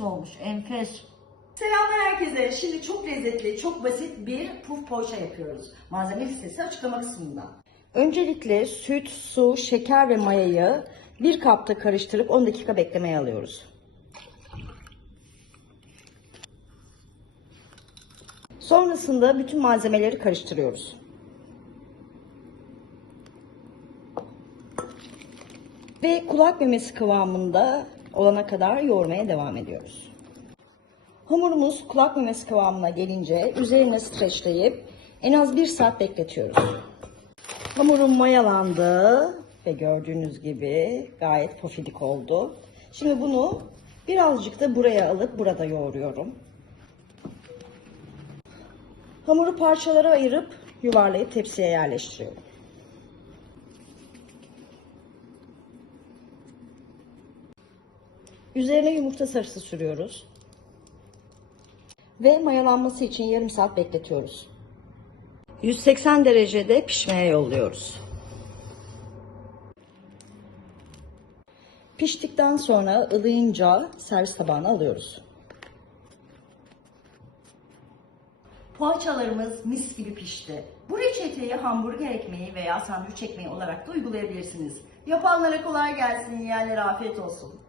olmuş. Enfes. Selamlar herkese. Şimdi çok lezzetli, çok basit bir puf poğaça yapıyoruz. Malzeme listesi açıklama kısmında. Öncelikle süt, su, şeker ve mayayı bir kapta karıştırıp 10 dakika beklemeye alıyoruz. Sonrasında bütün malzemeleri karıştırıyoruz. Ve kulak memesi kıvamında olana kadar yoğurmaya devam ediyoruz. Hamurumuz kulak memesi kıvamına gelince üzerine streçleyip en az bir saat bekletiyoruz. Hamurum mayalandı ve gördüğünüz gibi gayet pofidik oldu. Şimdi bunu birazcık da buraya alıp burada yoğuruyorum. Hamuru parçalara ayırıp yuvarlayıp tepsiye yerleştiriyorum. Üzerine yumurta sarısı sürüyoruz. Ve mayalanması için yarım saat bekletiyoruz. 180 derecede pişmeye yolluyoruz. Piştikten sonra ılıyınca servis tabağına alıyoruz. Poğaçalarımız mis gibi pişti. Bu reçeteyi hamburger ekmeği veya sandviç ekmeği olarak da uygulayabilirsiniz. Yapanlara kolay gelsin, yiyenlere afiyet olsun.